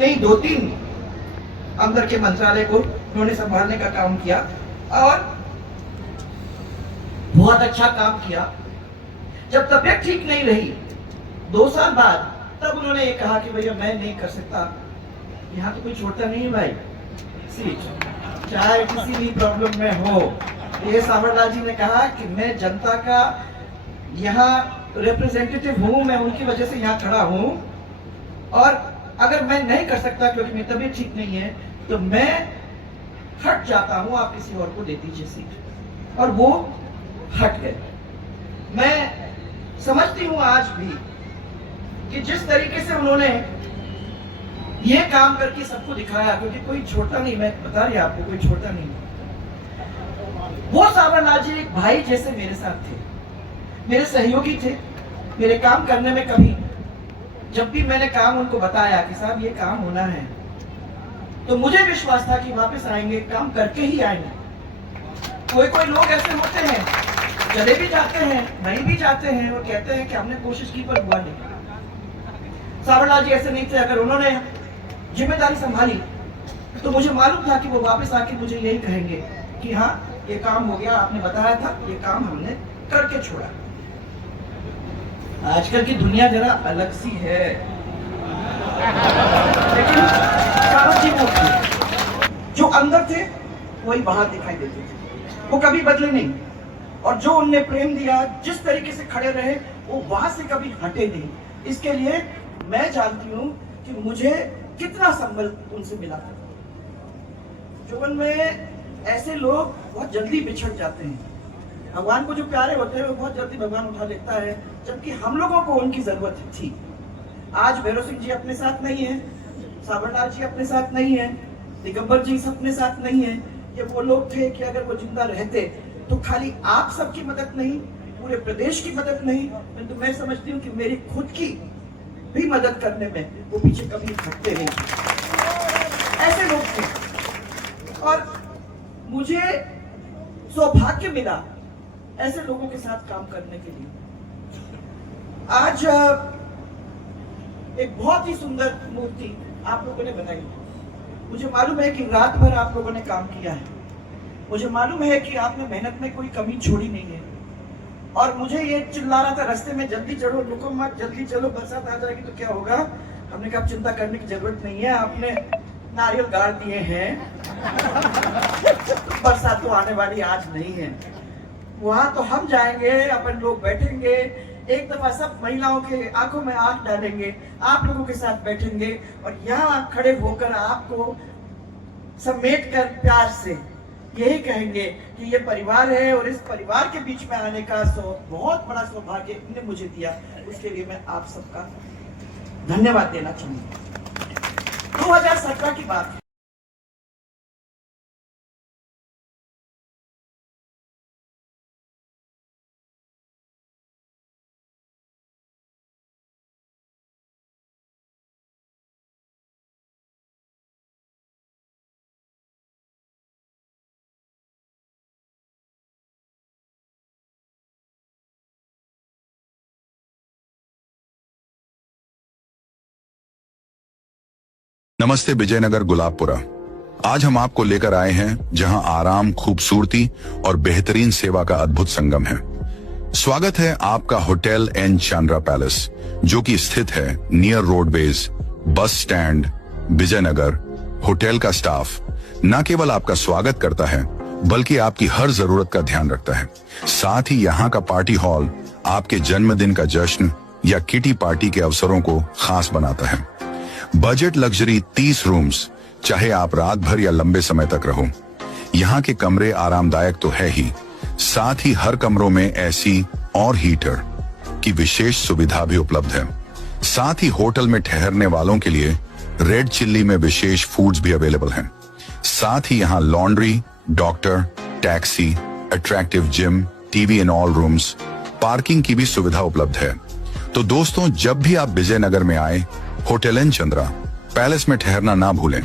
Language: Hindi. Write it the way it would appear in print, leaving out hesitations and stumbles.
नहीं 2-3 अंदर के मंत्रालय को उन्होंने संभालने का काम किया और बहुत अच्छा काम किया। जब तबीयत ठीक नहीं रही 2 साल बाद, तब उन्होंने ये कहा कि भैया मैं नहीं कर सकता, यहाँ तो कोई छोड़ता नहीं है भाई सीट, चाहे किसी भी प्रॉब्लम में हो। ये सावरलाल जी ने कहा कि मैं जनता का यहाँ रिप्रेजेंटेटिव हूँ, मैं उनकी वजह से यहाँ खड़ा हूँ, और अगर मैं नहीं कर सकता क्योंकि मेरी तबीयत ठीक नहीं है तो मैं हट जाता हूँ, आप किसी और को दे दीजिए सीट। और वो हट गए। मैं समझती हूँ आज भी कि जिस तरीके से उन्होंने ये काम करके सबको दिखाया, क्योंकि कोई छोटा नहीं, मैं बता रही आपको, कोई छोटा नहीं। वो सावरलाल जी एक भाई जैसे मेरे साथ थे, मेरे सहयोगी थे। मेरे काम करने में कभी, जब भी मैंने काम उनको बताया कि साहब ये काम होना है, तो मुझे विश्वास था कि वापस आएंगे, काम करके ही आएंगे। कोई लोग ऐसे होते हैं, चले भी जाते हैं, नहीं भी जाते हैं, और कहते हैं कि हमने कोशिश की पर हुआ नहीं। सावरलाल जी ऐसे नहीं थे। अगर उन्होंने जिम्मेदारी संभाली तो मुझे मालूम था कि वो वापस आके मुझे यही कहेंगे कि हाँ ये काम हो गया, आपने बताया था, ये काम हमने करके छोड़ा। आजकल की दुनिया जरा अलग सी है, लेकिन जो अंदर थे वही बाहर दिखाई देते थे, वो कभी बदले नहीं। और जो उनने प्रेम दिया, जिस तरीके से खड़े रहे, वो वहां से कभी हटे नहीं। इसके लिए मैं जानती हूँ कि मुझे कितना संबल उनसे मिला था। जीवन में ऐसे लोग बहुत जल्दी बिछड़ जाते हैं। भगवान को जो प्यारे होते हैं वो बहुत जल्दी भगवान उठा लेता है, जबकि हम लोगों को उनकी जरूरत थी। आज भैरव सिंह जी अपने साथ नहीं है, सावरलाल जी अपने साथ नहीं है, दिगंबर जी अपने साथ नहीं है। ये वो लोग थे कि अगर वो जिंदा रहते तो खाली आप सबकी मदद नहीं, पूरे प्रदेश की मदद नहीं, तो मैं समझती हूँ कि मेरी खुद की भी मदद करने में वो पीछे कभी हटते नहीं। ऐसे लोग थे और मुझे सौभाग्य मिला ऐसे लोगों के साथ काम करने के लिए। आज एक बहुत ही सुंदर मूर्ति आप लोगों ने बनाई। मुझे मालूम है कि रात भर आप लोगों ने काम किया है, मुझे मालूम है कि आपने मेहनत में कोई कमी छोड़ी नहीं है। और मुझे ये चिल्ला रहा था रास्ते में, जल्दी चढ़ो, रुको मत, जल्दी चलो, बरसात आ जाएगी तो क्या होगा। हमने कहा चिंता करने की जरूरत नहीं है, आपने नारियल गाड़ दिए हैं बरसात तो आने वाली आज नहीं है। वहां तो हम जाएंगे, अपन लोग बैठेंगे, एक दफा सब महिलाओं के आंखों में आंख डालेंगे, आप लोगों के साथ बैठेंगे और यहाँ खड़े होकर आपको समेट कर प्यार से यही कहेंगे कि ये परिवार है और इस परिवार के बीच में आने का बहुत बड़ा सौभाग्य इन्हें मुझे दिया। उसके लिए मैं आप सबका धन्यवाद देना चाहूंगा। 2017 की बात है। नमस्ते विजयनगर गुलाबपुरा। आज हम आपको लेकर आए हैं जहां आराम, खूबसूरती और बेहतरीन सेवा का अद्भुत संगम है। स्वागत है आपका होटल एन चांद्रा पैलेस, जो कि स्थित है near roadways, bus stand, Vijayanagar. Hotel का स्टाफ न केवल आपका स्वागत करता है बल्कि आपकी हर जरूरत का ध्यान रखता है। साथ ही यहाँ का पार्टी हॉल आपके जन्मदिन का जश्न या किटी पार्टी के अवसरों को खास बनाता है। बजट लग्जरी 30 रूम्स, चाहे आप रात भर या लंबे समय तक रहो। यहाँ के कमरे आरामदायक तो है ही, साथ ही हर कमरों में एसी और हीटर की विशेष सुविधा भी उपलब्ध है। साथ ही होटल में ठहरने वालों के लिए रेड चिल्ली में विशेष फूड्स भी अवेलेबल हैं। साथ ही यहाँ laundry, doctor, taxi, attractive gym, TV in all rooms, parking की भी सुविधा उपलब्ध है। तो दोस्तों, जब भी आप विजयनगर में आए, होटल एन चंद्रा पैलेस में ठहरना ना भूलें।